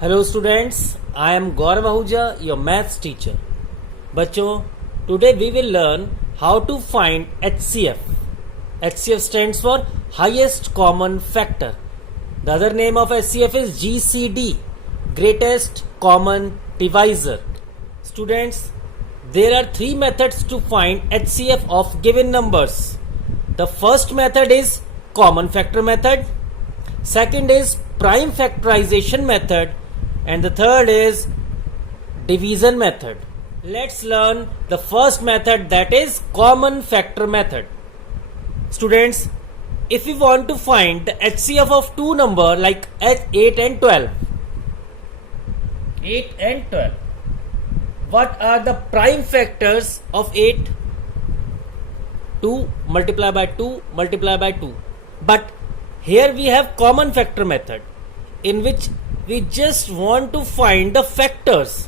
Hello students, I am Gaurav Ahuja, your maths teacher. बच्चों, today we will learn how to find HCF. HCF stands for highest common factor. The other name of HCF is GCD, greatest common divisor. Students, there are three methods to find HCF of given numbers. The first method is common factor method. Second is prime factorization method. And the third is division method. Let's learn the first method, that is common factor method. Students, if we want to find the HCF of two numbers like 8 and 12, what are the prime factors of 8? 2 multiply by 2 multiply by 2. But here we have common factor method, in which we just want to find the factors,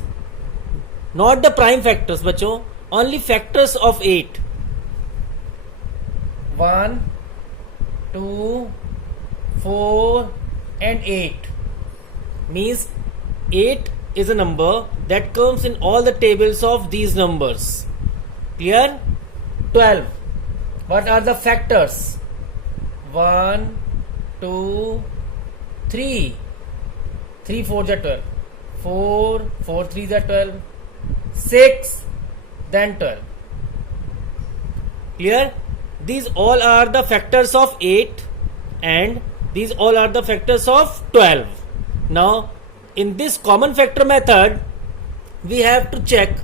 not the prime factors, बच्चों, only factors of 8. 1, 2, 4 and 8 means 8 is a number that comes in all the tables of these numbers. Clear? 12. What are the factors? 1, 2, 3. 3 4 are 12. 4 4 3 are 12. 6 then 12. Clear? These all are the factors of 8 and these all are the factors of 12. Now in this common factor method we have to check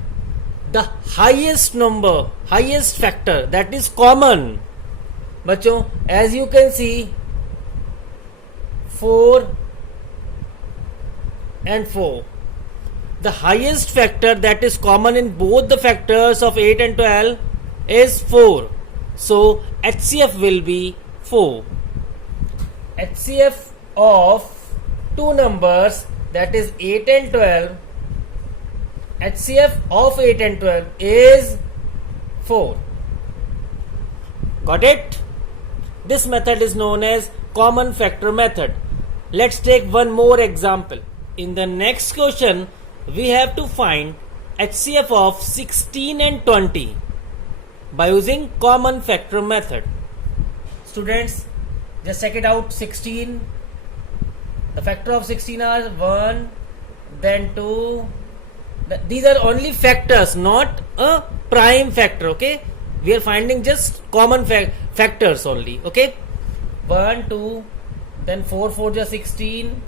the highest number, highest factor that is common. बच्चों, as you can see, 4 and 4. The highest factor that is common in both the factors of 8 and 12 is 4. So HCF will be 4. HCF of two numbers, that is 8 and 12, HCF of 8 and 12 is 4. Got it? This method is known as common factor method. Let's take one more example. In the next question, we have to find HCF of 16 and 20 by using common factor method. Students, just check it out. 16, the factor of 16 are 1, then 2. These are only factors, not a prime factor, okay? We are finding just common factors only, okay? 1, 2, then 4 4 is 16.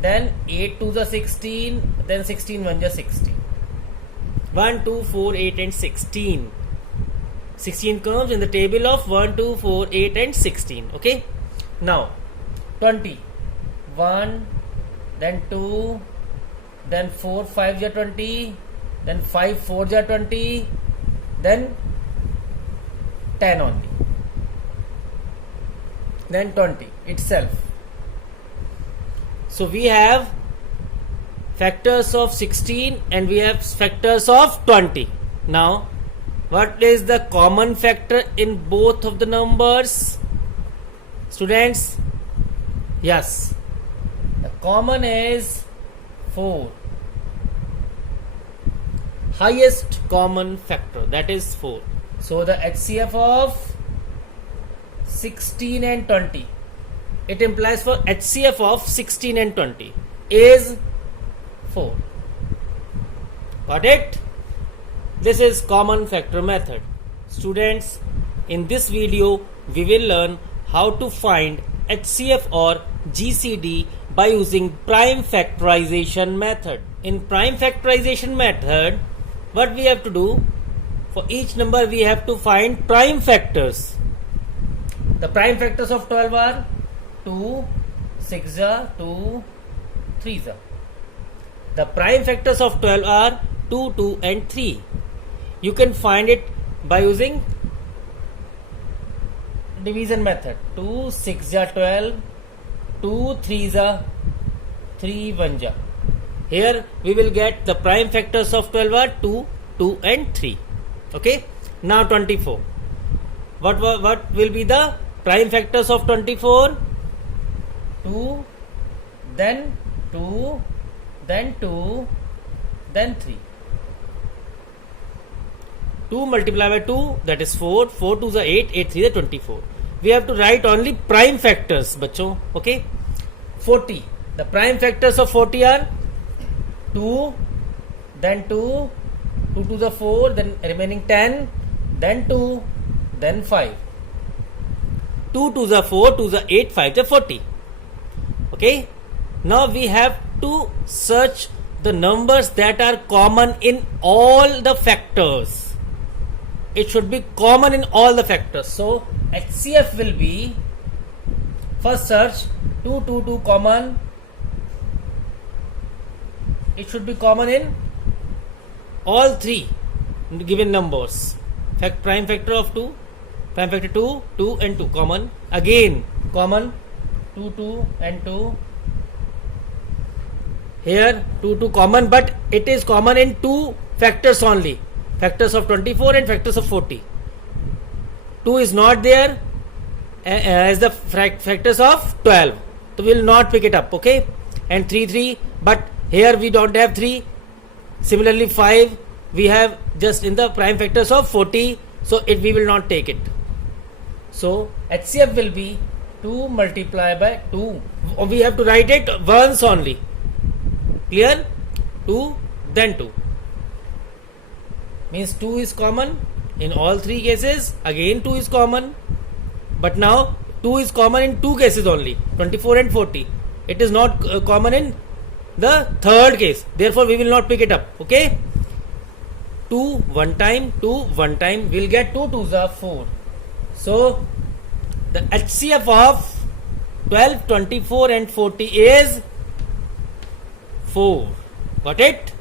Then 8 2 is 16, then 16 1 is 16. 1, 2, 4, 8 and 16. 16 comes in the table of 1, 2, 4, 8 and 16. Okay. Now 20. 1, then 2, then 4 5 is 20, then 5 4 is 20, then 10 only. Then 20 itself. So we have factors of 16 and we have factors of 20. Now, what is the common factor in both of the numbers? Students, yes, the common is 4. Highest common factor, that is 4. So the HCF of 16 and 20, it implies for HCF of 16 and 20 is 4. Got it? This is common factor method. Students, in this video we will learn how to find HCF or GCD by using prime factorization method. In prime factorization method, what we have to do? For each number we have to find prime factors. The prime factors of 12 are 2, 6, 2, 3. The prime factors of 12 are 2, 2 and 3. You can find it by using division method. 2, 6, 12, 2, 3, 3, 1. Here we will get the prime factors of 12 are 2, 2 and 3. Okay. Now 24. What will be the prime factors of 24? 2, then 2, then 2, then 3. 2 multiplied by 2, that is 4, 4 2 is 8, 8 3 is 24. We have to write only prime factors, bachcho. Okay, 40. The prime factors of 40 are 2, then 2, 2 to the 4, then remaining 10, then 2, then 5. 2 to the 4, 2 to the 8, 5 to 40. Okay, now we have to search the numbers that are common in all the factors. It should be common in all the factors. So HCF will be, first search 2, 2, 2 common. It should be common in all three given numbers. Prime factor of 2, prime factor 2, 2 and 2 common. Again common 2, 2 and 2. Here 2, 2 common, but it is common in two factors only. Factors of 24 and factors of 40. 2 is not there as the factors of 12. So we will not pick it up. Okay. And 3, 3. But here we don't have 3. Similarly 5 we have just in the prime factors of 40. So we will not take it. So HCF will be 2 multiplied by 2. We have to write it once only. Clear? 2 then 2. Means 2 is common in all three cases. Again 2 is common. But now 2 is common in two cases only, 24 and 40. It is not common in the third case. Therefore we will not pick it up. Okay. 2 one time, 2 one time. We will get 2 2s are 4. So the HCF of 12, 24 and 40 is 4. Got it?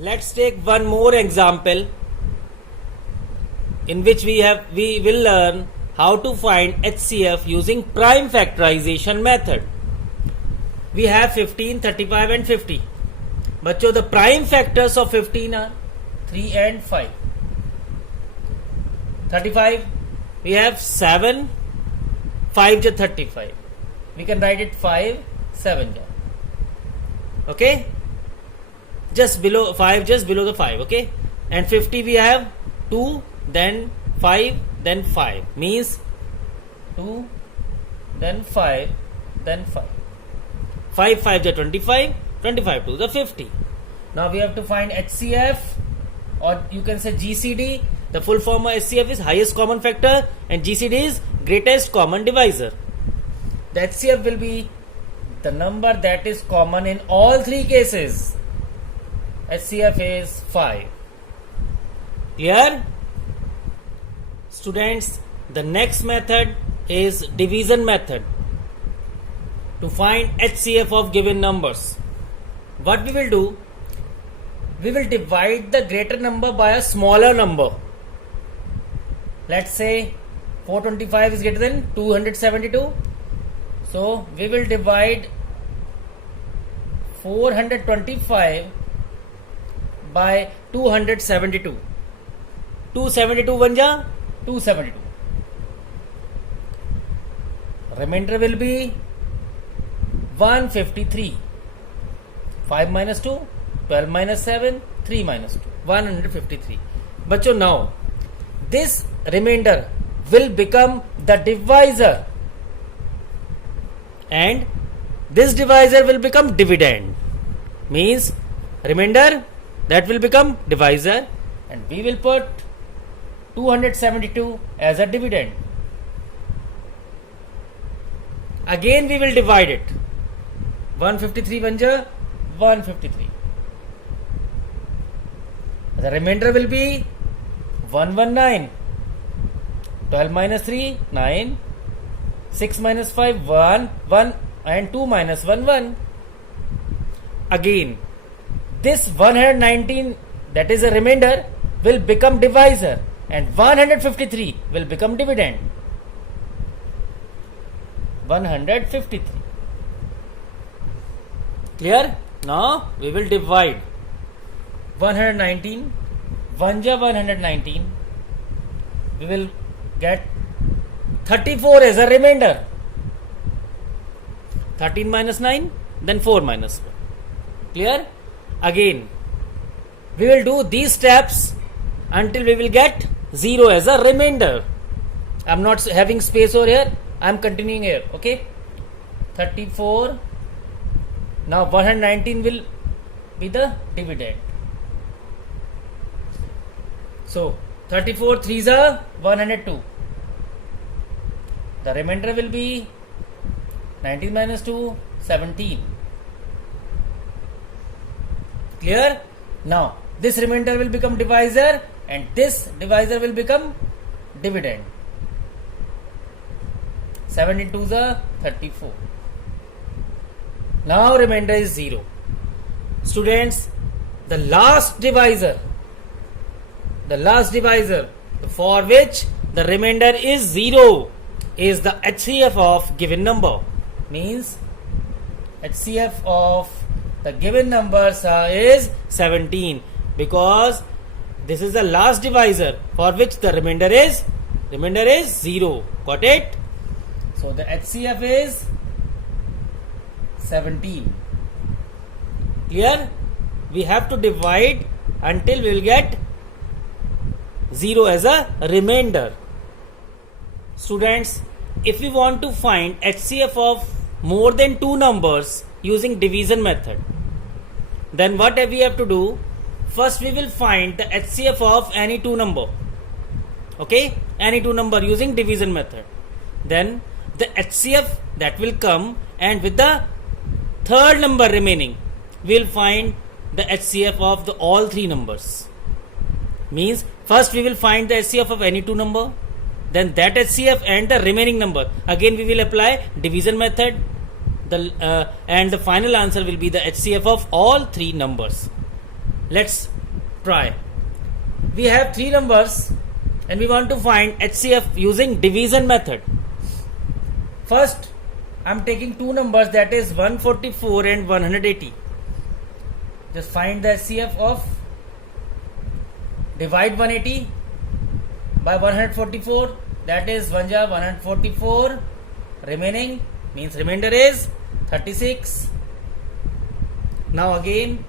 Let's take one more example in which we will learn how to find HCF using prime factorization method. We have 15, 35 and 50. Bachcho, the prime factors of 15 are 3 and 5. 35, we have 7, 5 to 35. We can write it 5, 7. Okay? Just below 5, just below the 5. Okay? And 50 we have 2, then 5, then 5. Means 2, then 5, then 5. 5, 5 is 25, 25 to the 50. Now we have to find HCF, or you can say GCD. The full form of HCF is highest common factor and GCD is greatest common divisor. The HCF will be the number that is common in all three cases. HCF is 5. Clear? Students, the next method is division method to find HCF of given numbers. What we will do, we will divide the greater number by a smaller number. Let's say 425 is greater than 272. So we will divide 425 by 272. 272 banja 272. Remainder will be 153. 5 minus 2, 12 minus 7, 3 minus 2, 153. Bachcho, now this remainder will become the divisor and this divisor will become dividend. Means remainder that will become divisor and we will put 272 as a dividend. Again we will divide it. 153 banja 153. The remainder will be 119. 12 minus 3 9. 6 minus 5 1 1 and 2 minus 1 1. Again this 119 that is a remainder will become divisor and 153 will become dividend. 153. Clear? Now we will divide 119 1 119. We will get 34 as a remainder. 13 minus 9, then 4 minus 4. Clear? Again, we will do these steps until we will get 0 as a remainder. I am not having space over here. I am continuing here. Okay. 34. Now 119 will be the dividend. So 34 3s are 102. The remainder will be 19 minus 2, 17. Clear? Now this remainder will become divisor and this divisor will become dividend. 17 2s are 34. Now remainder is 0. Students, the last divisor for which the remainder is 0 is the HCF of given number. Means HCF of the given numbers is 17, because this is the last divisor for which the remainder is 0. Got it? So the HCF is 17. Clear? We have to divide until we will get 0 as a remainder. Students, if we want to find HCF of more than two numbers using division method, then what we have to do? First we will find the HCF of any two number. Okay? Any two number using division method. Then the HCF that will come, and with the third number remaining, we will find the HCF of the all three numbers. Means first we will find the HCF of any two number, then that HCF and the remaining number. Again we will apply division method, and the final answer will be the HCF of all three numbers. Let's try. We have three numbers and we want to find HCF using division method. First, I am taking two numbers, that is 144 and 180. Just find the HCF of, divide 180 by 144, that is 1 ja 144, remaining means remainder is 36. Now again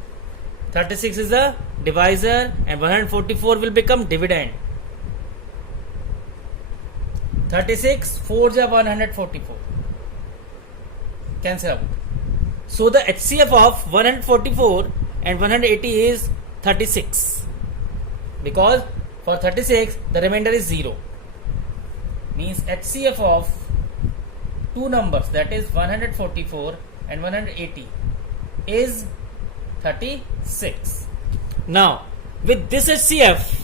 36 is the divisor and 144 will become dividend. 36 4 ja 144, cancel out. So the HCF of 144 and 180 is 36, because for 36 the remainder is 0. Means HCF of two numbers, that is 144 and 180, is 36. Now with this HCF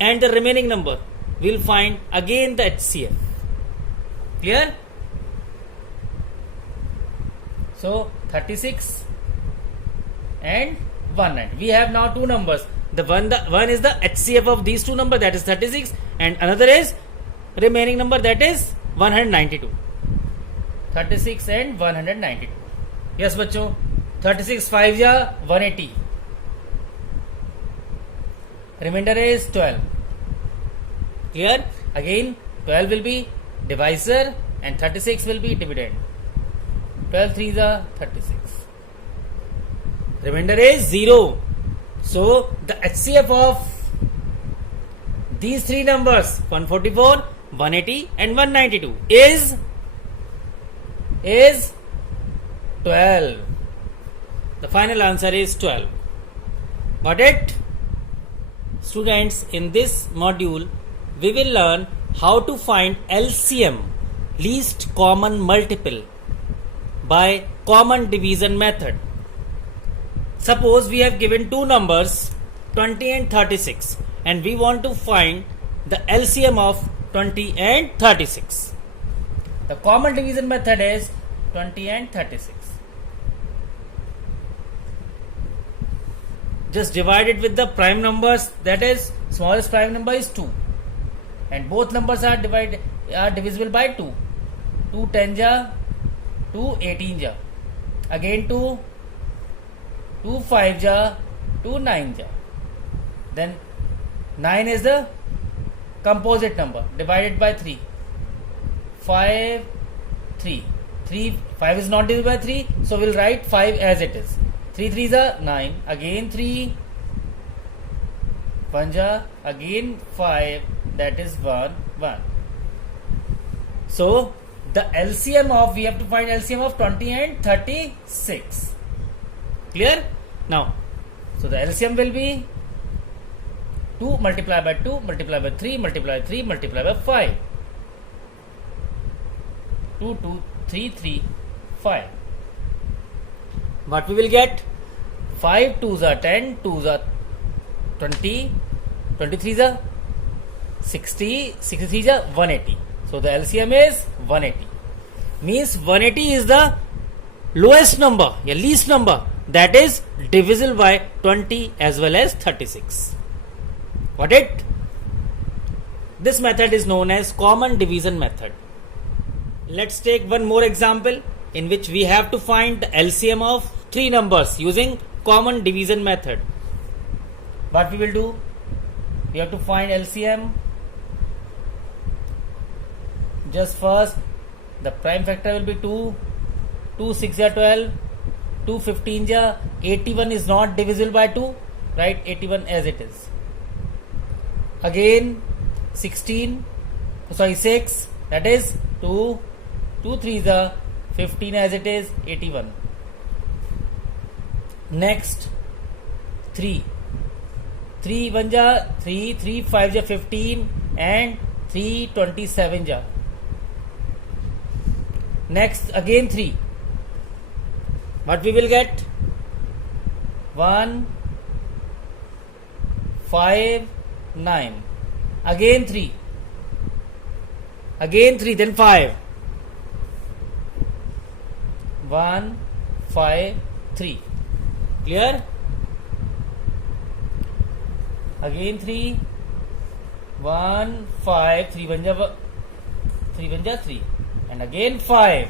and the remaining number, we will find again the HCF. Clear? So 36 and 190. We have now two numbers. The one is the HCF of these two numbers, that is 36, and another is remaining number, that is 192. 36 and 192. Yes बच्चों, 36 5 ja 180. Remainder is 12. Here again 12 will be divisor and 36 will be dividend. 12 3s are 36. Remainder is 0. So the HCF of these three numbers, 144, 180 and 192, is 12. The final answer is 12. Got it? Students, in this module we will learn how to find LCM, least common multiple, by common division method. Suppose we have given two numbers 20 and 36 and we want to find the LCM of 20 and 36. The common division method is 20 and 36. Just divide it with the prime numbers, that is smallest prime number is 2 and both numbers are divisible by 2. 2 10 ja, 2 18 ja, again 2 5 ja, 2 9 ja. Then 9 is the composite number, divided by 3. 5 3 5 is not divisible by 3, so we'll write 5 as it is. 3 3s are 9, again 3, 1 ja, again 5, that is 1 1. So the LCM of, we have to find LCM of 20 and 36. Clear? Now, so the LCM will be 2 multiplied by 2 multiplied by 3 multiplied by 3 multiplied by 5. 2 2 3 3 5. What we will get? 5 2s are 10, 2s are 20, 23s are 60, 63s are 180. So the LCM is 180. Means 180 is the lowest number, a least number, that is divisible by 20 as well as 36. Got it? This method is known as common division method. Let's take one more example in which we have to find the LCM of three numbers using common division method. What we will do? We have to find LCM. Just first, the prime factor will be 2. 2 6 are 12. 2 15 ja. 81 is not divisible by 2. Write 81 as it is. Again 16. Sorry, 6. That is 2. 2 3s are 15 as it is. 81. Next 3. 3 1 ja 3. 3 5 ja 15 and 3 27 ja. Next again 3. What we will get? 1 5 9. Again 3. Again 3, then 5. 1 5 3. Clear? Again 3. 1 5 3 1 ja 3. And again 5.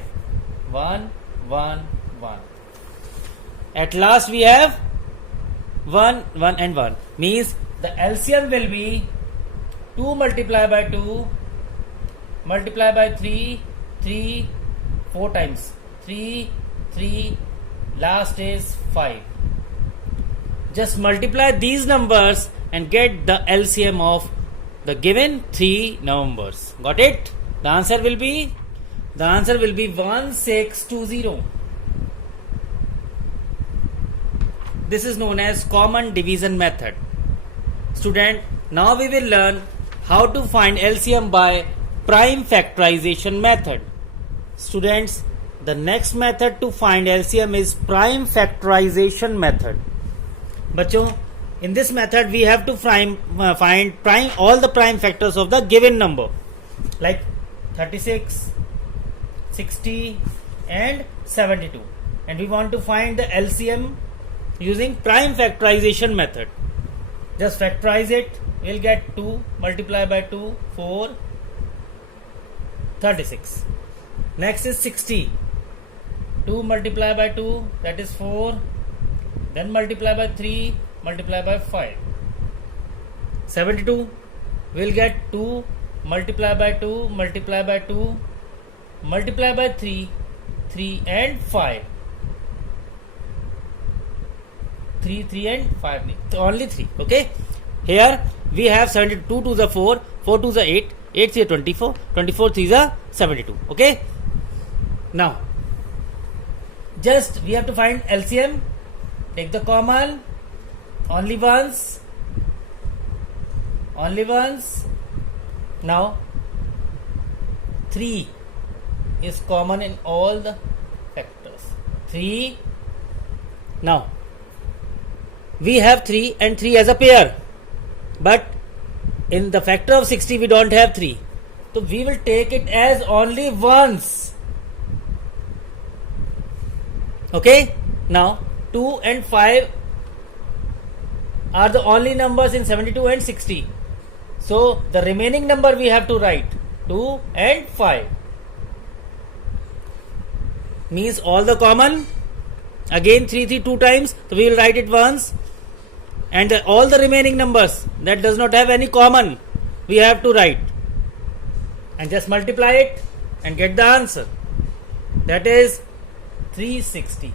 1 1 1. At last we have 1 1 and 1. Means the LCM will be 2 multiplied by 2 multiplied by 3 3 4 times. 3 3, last is 5. Just multiply these numbers and get the LCM of the given three numbers. Got it? The answer will be 1620. This is known as common division method. Student, now we will learn how to find LCM by prime factorization method. Students, the next method to find LCM is prime factorization method. बच्चों, in this method we have to find all the prime factors of the given number, like 36, 60 and 72, and we want to find the LCM using prime factorization method. Just factorize it. We'll get 2 multiplied by 2 4, 36. Next is 60. 2 multiplied by 2, that is 4. Then multiply by 3, multiply by 5. 72. We'll get 2 multiply by 2, multiply by 2, multiply by 3, 3 and 5. 3 and 5. Only 3. Okay. Here we have 72 to the 4, 4 to the 8, 8 to the 24, 24 to the 72. Okay. Now, just we have to find LCM. Take the common, only once. Now 3 is common in all the factors. 3. Now we have 3 and 3 as a pair, but in the factor of 60 we don't have 3, so we will take it as only once. Okay. Now 2 and 5 are the only numbers in 72 and 60. So the remaining number we have to write 2 and 5. Means all the common. Again 3 2 times. So we will write it once. And all the remaining numbers that does not have any common, we have to write. And just multiply it and get the answer. That is 360.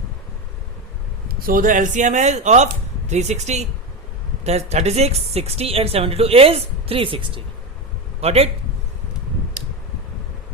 So the LCM is of 360, 36, 60 and 72 is 360. Got it?